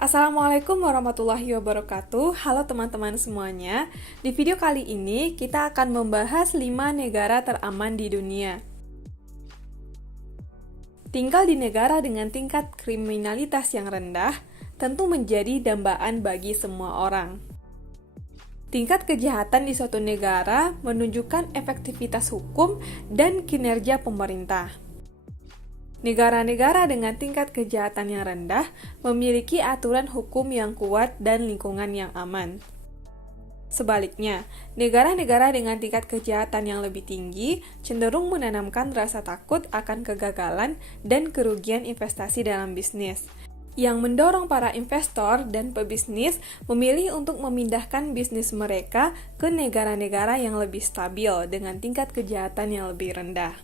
Assalamualaikum warahmatullahi wabarakatuh. Halo teman-teman semuanya. Di video kali ini kita akan membahas 5 negara teraman di dunia. Tinggal di negara dengan tingkat kriminalitas yang rendah tentu menjadi dambaan bagi semua orang. Tingkat kejahatan di suatu negara menunjukkan efektivitas hukum dan kinerja pemerintah. Negara-negara dengan tingkat kejahatan yang rendah memiliki aturan hukum yang kuat dan lingkungan yang aman. Sebaliknya, negara-negara dengan tingkat kejahatan yang lebih tinggi cenderung menanamkan rasa takut akan kegagalan dan kerugian investasi dalam bisnis, yang mendorong para investor dan pebisnis memilih untuk memindahkan bisnis mereka ke negara-negara yang lebih stabil dengan tingkat kejahatan yang lebih rendah.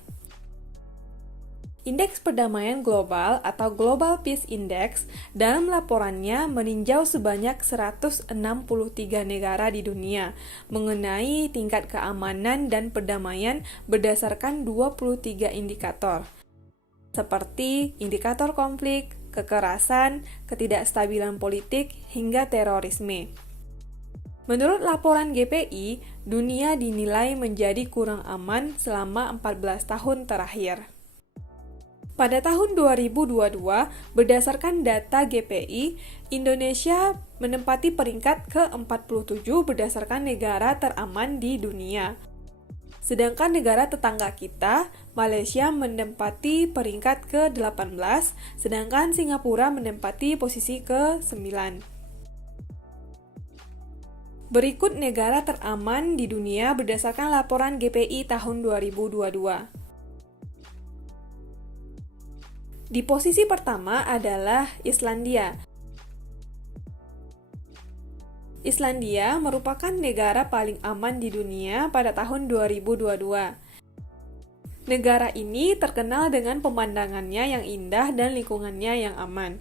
Indeks Perdamaian Global atau Global Peace Index dalam laporannya meninjau sebanyak 163 negara di dunia mengenai tingkat keamanan dan perdamaian berdasarkan 23 indikator, seperti indikator konflik, kekerasan, ketidakstabilan politik, hingga terorisme. Menurut laporan GPI, dunia dinilai menjadi kurang aman selama 14 tahun terakhir. Pada tahun 2022, berdasarkan data GPI, Indonesia menempati peringkat ke-47 berdasarkan negara teraman di dunia. Sedangkan negara tetangga kita, Malaysia menempati peringkat ke-18, sedangkan Singapura menempati posisi ke-9. Berikut negara teraman di dunia berdasarkan laporan GPI tahun 2022. Di posisi pertama adalah Islandia. Islandia merupakan negara paling aman di dunia pada tahun 2022. Negara ini terkenal dengan pemandangannya yang indah dan lingkungannya yang aman.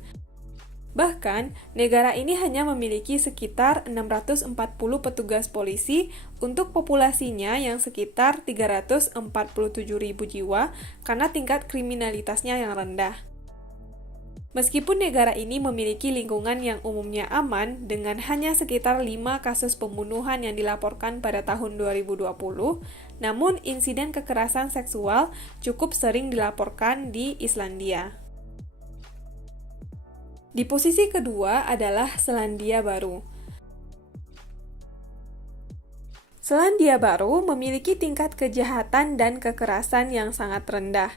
Bahkan, negara ini hanya memiliki sekitar 640 petugas polisi untuk populasinya yang sekitar 347.000 jiwa karena tingkat kriminalitasnya yang rendah. Meskipun negara ini memiliki lingkungan yang umumnya aman dengan hanya sekitar 5 kasus pembunuhan yang dilaporkan pada tahun 2020, namun insiden kekerasan seksual cukup sering dilaporkan di Islandia. Di posisi kedua adalah Selandia Baru. Selandia Baru memiliki tingkat kejahatan dan kekerasan yang sangat rendah.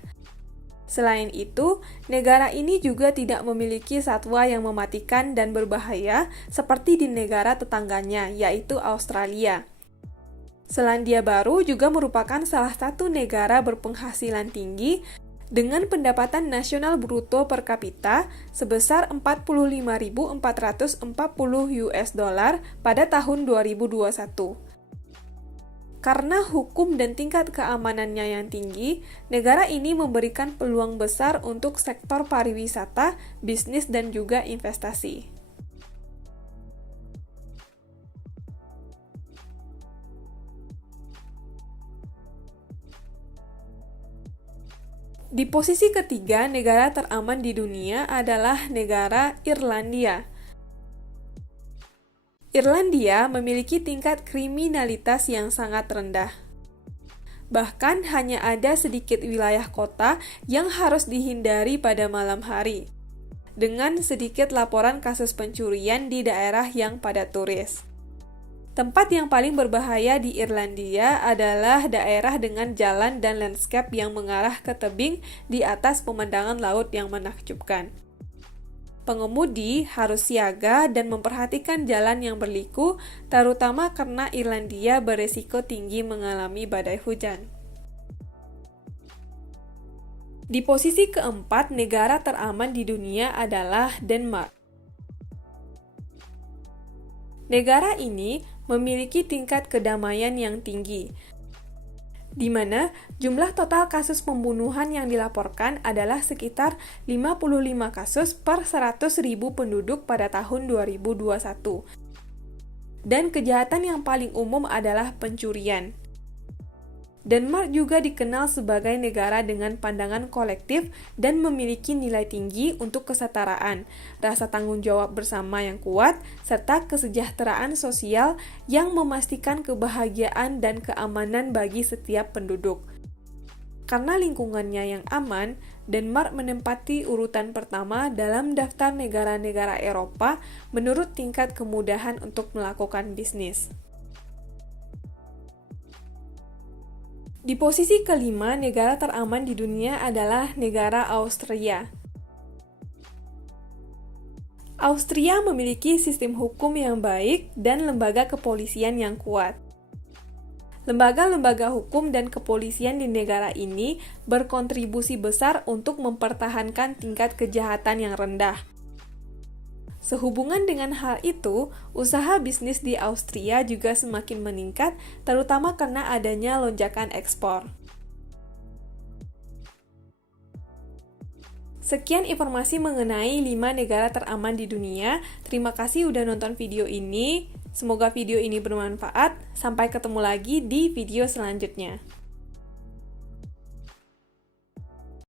Selain itu, negara ini juga tidak memiliki satwa yang mematikan dan berbahaya seperti di negara tetangganya, yaitu Australia. Selandia Baru juga merupakan salah satu negara berpenghasilan tinggi dengan pendapatan nasional bruto per kapita sebesar 45.440 US dollar pada tahun 2021. Karena hukum dan tingkat keamanannya yang tinggi, negara ini memberikan peluang besar untuk sektor pariwisata, bisnis, dan juga investasi. Di posisi ketiga, negara teraman di dunia adalah negara Irlandia. Irlandia memiliki tingkat kriminalitas yang sangat rendah. Bahkan hanya ada sedikit wilayah kota yang harus dihindari pada malam hari, dengan sedikit laporan kasus pencurian di daerah yang padat turis. Tempat yang paling berbahaya di Irlandia adalah daerah dengan jalan dan landscape yang mengarah ke tebing di atas pemandangan laut yang menakjubkan. Pengemudi harus siaga dan memperhatikan jalan yang berliku, terutama karena Irlandia beresiko tinggi mengalami badai hujan. Di posisi keempat, negara teraman di dunia adalah Denmark. Negara ini memiliki tingkat kedamaian yang tinggi, di mana jumlah total kasus pembunuhan yang dilaporkan adalah sekitar 55 kasus per 100.000 penduduk pada tahun 2021. Dan kejahatan yang paling umum adalah pencurian. Denmark juga dikenal sebagai negara dengan pandangan kolektif dan memiliki nilai tinggi untuk kesetaraan, rasa tanggung jawab bersama yang kuat, serta kesejahteraan sosial yang memastikan kebahagiaan dan keamanan bagi setiap penduduk. Karena lingkungannya yang aman, Denmark menempati urutan pertama dalam daftar negara-negara Eropa menurut tingkat kemudahan untuk melakukan bisnis. Di posisi kelima, negara teraman di dunia adalah negara Austria. Austria memiliki sistem hukum yang baik dan lembaga kepolisian yang kuat. Lembaga-lembaga hukum dan kepolisian di negara ini berkontribusi besar untuk mempertahankan tingkat kejahatan yang rendah. Sehubungan dengan hal itu, usaha bisnis di Austria juga semakin meningkat, terutama karena adanya lonjakan ekspor. Sekian informasi mengenai 5 negara teraman di dunia. Terima kasih udah nonton video ini. Semoga video ini bermanfaat. Sampai ketemu lagi di video selanjutnya.